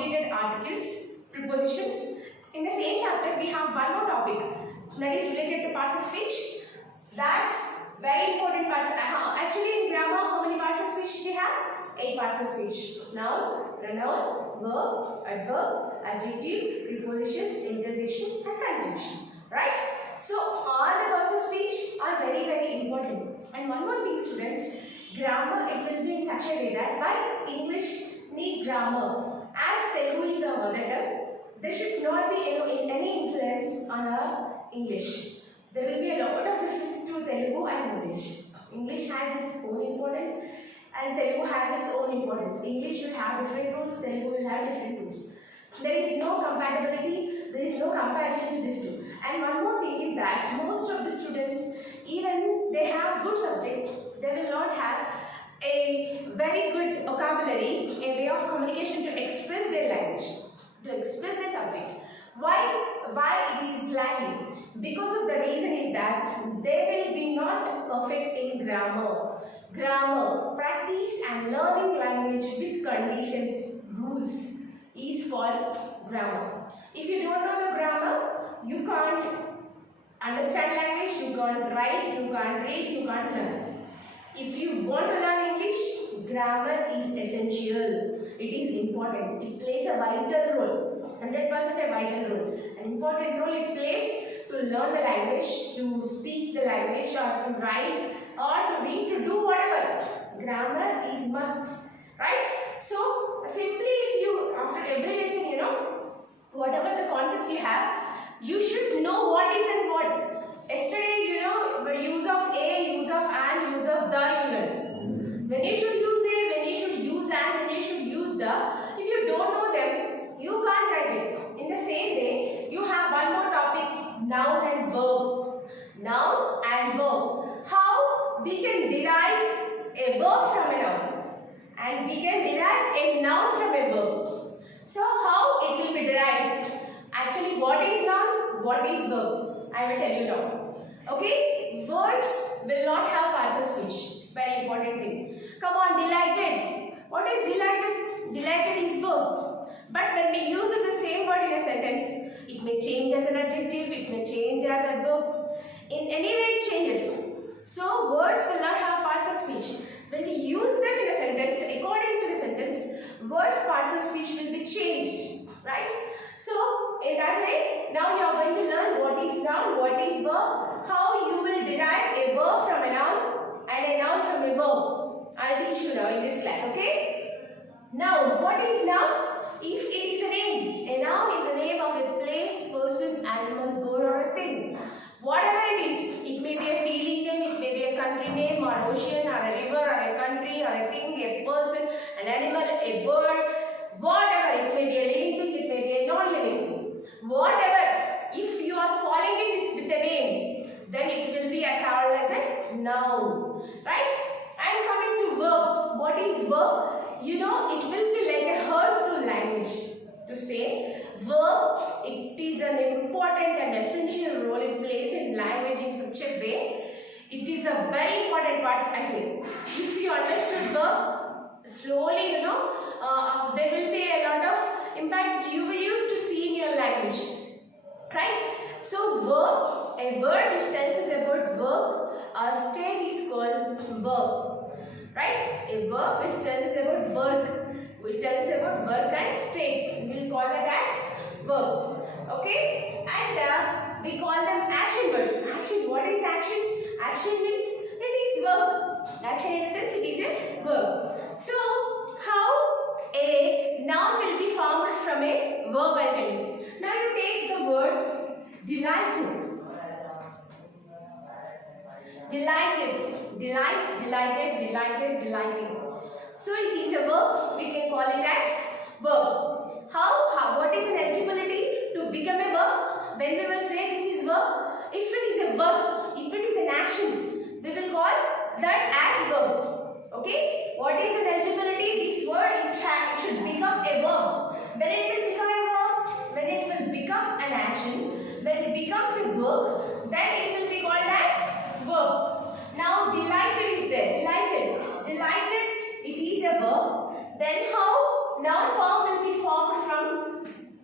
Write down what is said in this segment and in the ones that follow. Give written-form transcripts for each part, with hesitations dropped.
completed articles, prepositions. In the same chapter, we have one more topic that is related to parts of speech. That's very important parts. Actually, in grammar, how many parts of speech we have? 8 parts of speech. Noun, pronoun, verb, adverb, adjective, preposition, interjection, and conjunction. Right? So all the parts of speech are very, very important. And one more thing, students, grammar, it will be in such a way that why English need grammar? As Telugu is our mother tongue, there should not be any influence on our English. There will be a lot of difference to Telugu and English. English has its own importance and Telugu has its own importance. English will have different rules, Telugu will have different rules. There is no compatibility, there is no comparison to these two. And one more thing is that most of the students, even they have good subject, they will not have a very good vocabulary, a way of communication to express their language, to express their subject. Why it is lacking? Because of the reason is that they will be not perfect in grammar. Grammar, practice and learning language with conditions, rules is called grammar. If you don't know the grammar, you can't understand language, you can't write, you can't read, you can't learn. If you want to learn English, grammar is essential. It is important. It plays a vital role. 100% a vital role. An important role it plays to learn the language, to speak the language, or to write, or to read, to do whatever. Grammar is must. Right? So, simply if you, after every lesson, whatever the concepts you have, you should know what is and what. Yesterday, the use of a, use of and, use of the you learn. When you should use a, when you should use and, when you should use the, if you don't know them, you can't write it. In the same way, you have one more topic, noun and verb. Noun and verb. How we can derive a verb from a noun. And we can derive a noun from a verb. So how it will be derived? Actually, what is noun? What is verb? I will tell you now. Okay? Words will not have parts of speech. Very important thing. Come on, delighted. What is delighted? Delighted is verb. But when we use the same word in a sentence, it may change as an adjective, it may change as a verb. In any way it changes. So words will not have parts of speech. When we use them in a sentence, according to the sentence, words parts of speech will be changed. Right? So, in that way, now you are going to learn what is noun, what is verb, how you will derive a verb from a noun and a noun from a verb. I will teach you now in this class, okay? Now, what is noun? If it is a name, a noun is a name of a place, person, animal, bird or a thing. Whatever it is, it may be a feeling name, it may be a country name or ocean or a river or a country or a thing, a person, an animal, a bird, whatever. It may be a living thing, it may be a non-living thing. Whatever, if you are calling it with a name, then it will be called as a noun. Right? And coming to verb, what is verb? It will be like a hurt to language. To say verb, it is an important and essential role it plays in language in such a way. It is a very important part, I say. If you understood verb, slowly, there will be a lot of impact you will use to see in your language. Right? So verb, a word which tells us about verb, our state is called verb. Right? A verb which tells us about work. Will tell us about work and state. We will call that as verb. Okay? And we call them action words. Action. What is action? Action means it is verb. Action in a sense it is a verb. So how a noun will be formed from a verb entity. Now you take the word delighted. Delighted. Delight, delighted, delighted, delighting. So it is a verb, we can call it as verb. What is an eligibility to become a verb? When we will say this is verb, if it is a verb, if it is an action, we will call that as verb. Okay? What is an eligibility? This word it should become a verb. When it will become a verb, when it will become an action, when it becomes a verb, then it will be called as verb. Now delighted is there. Delighted. Delighted, it is a verb. Then how noun form will be formed from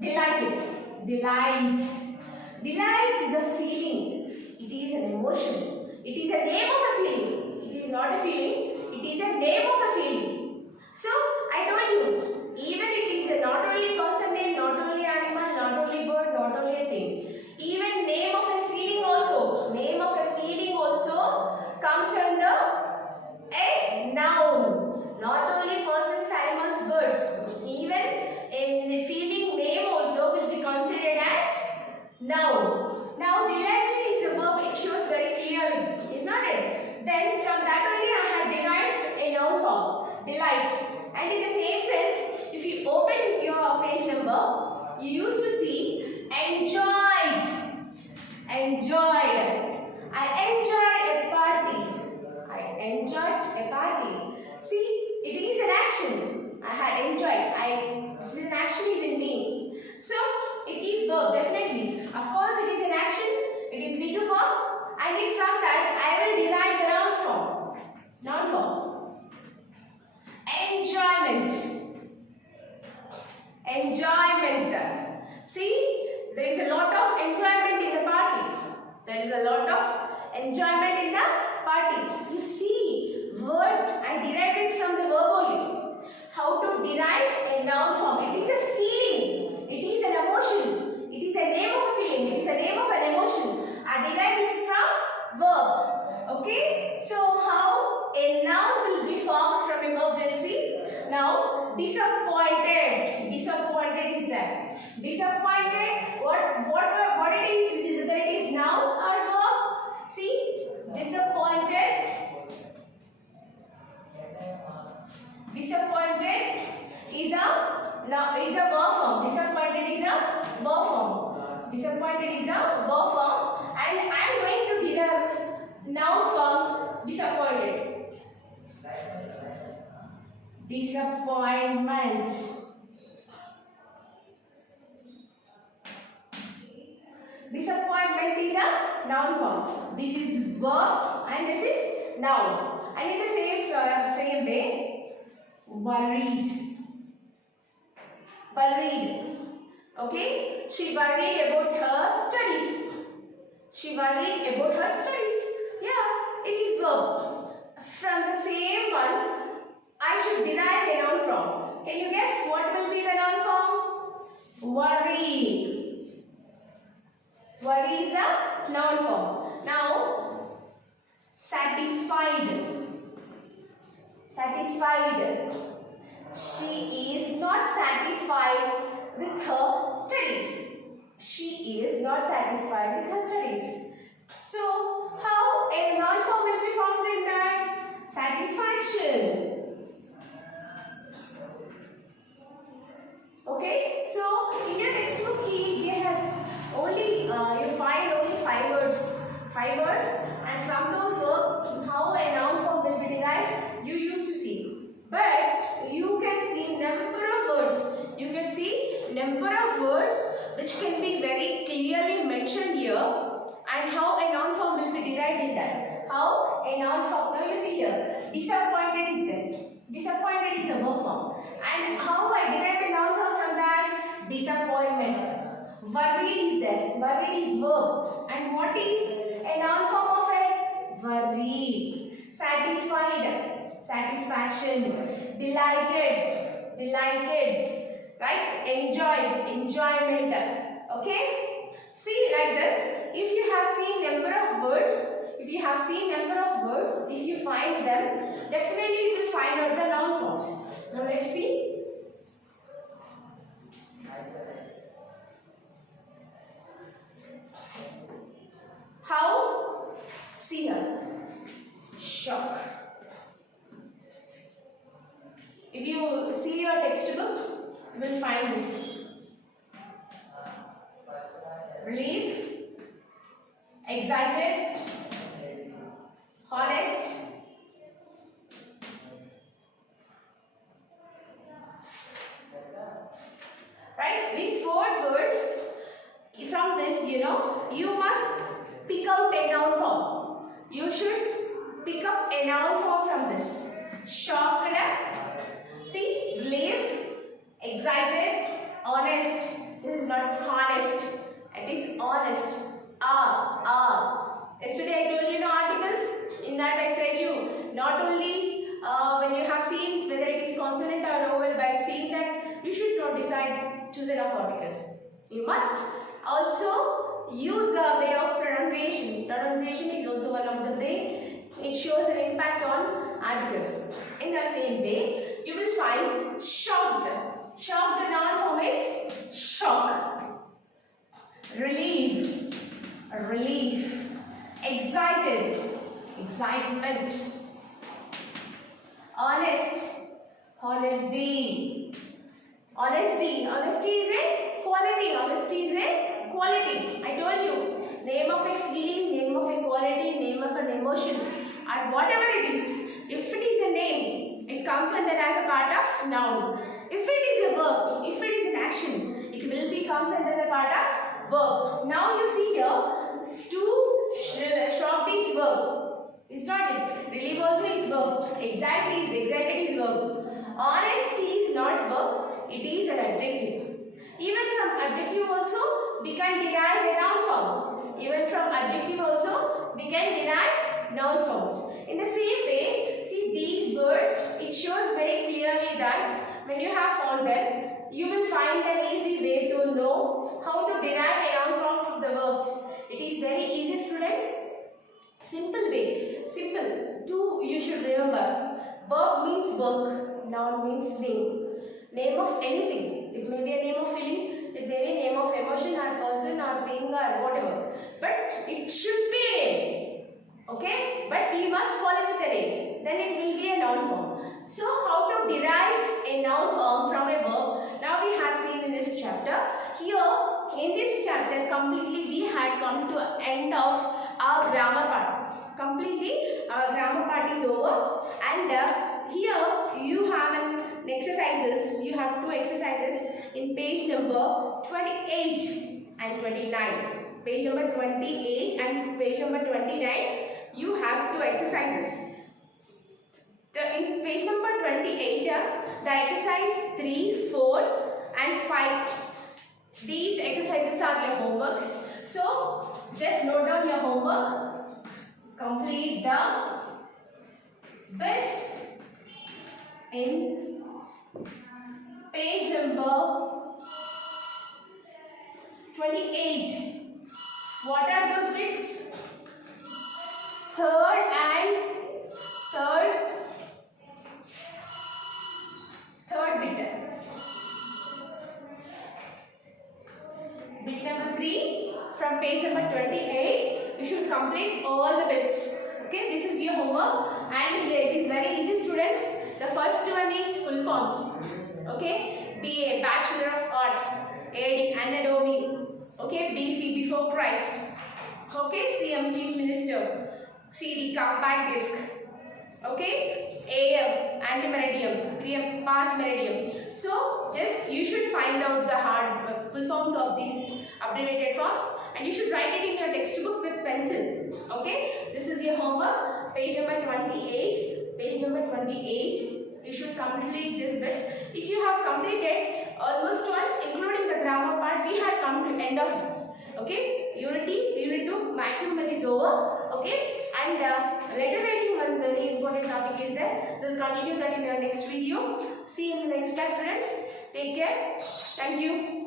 Delighted. Delight. Delight is a feeling. It is an emotion. It is a name of a feeling. It is not a feeling. It is a name of a feeling. So, I told you, even it is not only person name, not only animal, not only bird, not only a thing. Even name of a feeling also. Name of a feeling also comes under a noun. Not only persons, animals, birds. Even in the feeling name also will be considered as noun. Now delighted is a verb, it shows very clearly, is not it? Then from that only I had derived a noun form, delight. And in the same sense, if you open your page number, you used to see enjoyed. Enjoyed. I enjoyed a party. I enjoyed a party. See, it is an action. I had enjoyed. This is an action is in me. So, it is verb, definitely. Of course, it is an action. It is V2 form. And from that, I will derive the noun form. Noun form. Enjoyment. Enjoyment. See, there is a lot of enjoyment in the party. There is a lot of enjoyment in the party. You see, word I derived it from the verb only. How to derive a noun form? It is a feeling. It is an emotion. It is a name of a feeling. It is a name of an emotion. I derived it from verb. Okay? So, how a noun will be formed from a verb? We'll see. Now, disappointed. Disappointed is there. Disappointed. What it is? That it is noun or verb? See, disappointed. Disappointed is a verb form. Disappointed is a verb form. Disappointed is a verb form, and I am going to derive noun form disappointed. Disappointment. Disappointment is a noun form. This is verb and this is noun. And in the same way, worried. Worried. Okay? She worried about her studies. She worried about her studies. Yeah, it is verb. From the same one, I should derive a noun from. Can you guess what will be the noun form? Worry. Worry is a noun form. Now, satisfied. Satisfied. She is not satisfied with her studies. She is not satisfied with her studies. So, how a noun form will be formed in that? Satisfaction. Okay, so in your textbook he has only you find only 5 words. 5 words, and from those words how a noun form will be derived you used to see. But you can see number of words. You can see number of words which can be very clearly mentioned here, and how a noun form will be derived in that. How a noun form. Now you see here, disappointed is there. Disappointed is a verb form. And how I derived a noun form from that? Disappointment. Worried is there. Worried is verb. And what is a noun form of it? Worry. Satisfied. Satisfaction. Delighted. Delighted. Right? Enjoyed. Enjoyment. Okay? See like this. If you have seen number of words, if you find them, definitely you will find out the noun forms. Now let's see. How? See here. Shock. If you see your textbook, you will find this. Relief. Excited. Honest. Right? These 4 words, from this, you must pick out a noun form. You should pick up a noun form from this. Shocked. See, relief, excited, honest. This what? Honest. It is honest. Yesterday I told you no articles. In that I said you not only when you have seen whether it is consonant or vowel, by seeing that you should not decide choose enough articles. You must also use the way of pronunciation. Pronunciation is also one of the way. It shows an impact on articles. In the same way, you will find shocked. Shocked, the noun form is shock. Relieved, relief. Excited, excitement. Honest, honesty. Honesty, honesty is a quality. Honesty is a quality. I told you, name of a feeling, name of a quality, name of an emotion, and whatever it is. If it is a name, it comes under as a part of noun. If it is a verb, if it is an action, it will be comes under the part of verb. Now you see here, to shocked is verb. Is not it? Relieve also is verb. Excited is verb. Honesty is not verb. It is an adjective. Even from adjective also we can derive a noun form. Even from adjective also we can derive noun forms. In the same way, see these words, it shows very clearly that when you have found them, you will find an easy way to know how to derive a noun form from the verbs. It is very easy, students. Simple way. Simple. Two you should remember. Verb means work. Noun means name. Name of anything. It may be a name of feeling. It may be a name of emotion or person or thing or whatever. But it should be a name. Okay? But we must call it with a name. Then it will be a noun form. So how to derive a noun form from a verb? Now we have seen in this chapter. Here in this chapter completely we had come to end of our grammar part. Completely our grammar part is over, and here you have an exercises. You have two exercises in page number 28 and 29. Page number 28 and page number 29. You have two exercises. In page number 28, the exercise 3, 4 and 5. These exercises are your homeworks. So, just note down your homework. Complete the bits in page number 28. What are those bits? Third bit. Bit number 3 from page number 28. You should complete all the bits. Okay, this is your homework, and here it is very easy, students. The first one is full forms. Okay, BA, Bachelor of Arts, AD, Anatomy. Okay, BC, Before Christ. Okay, CM, Chief Minister. CD, Compact Disc. Okay, AM, Antemeridium, PM, Past Meridium. So, just you should find out the full forms of these abbreviated forms, and you should write it in your textbook with pencil. Okay, this is your homework. Page number 28. Page number 28. You should complete these bits. If you have completed almost all, including the grammar part, we have come to end of it. Okay, unit 2 maximum is over. Okay, and letter writing, one very important topic is there. We will continue that in our next video. See you in the next class, students. Take care. Thank you.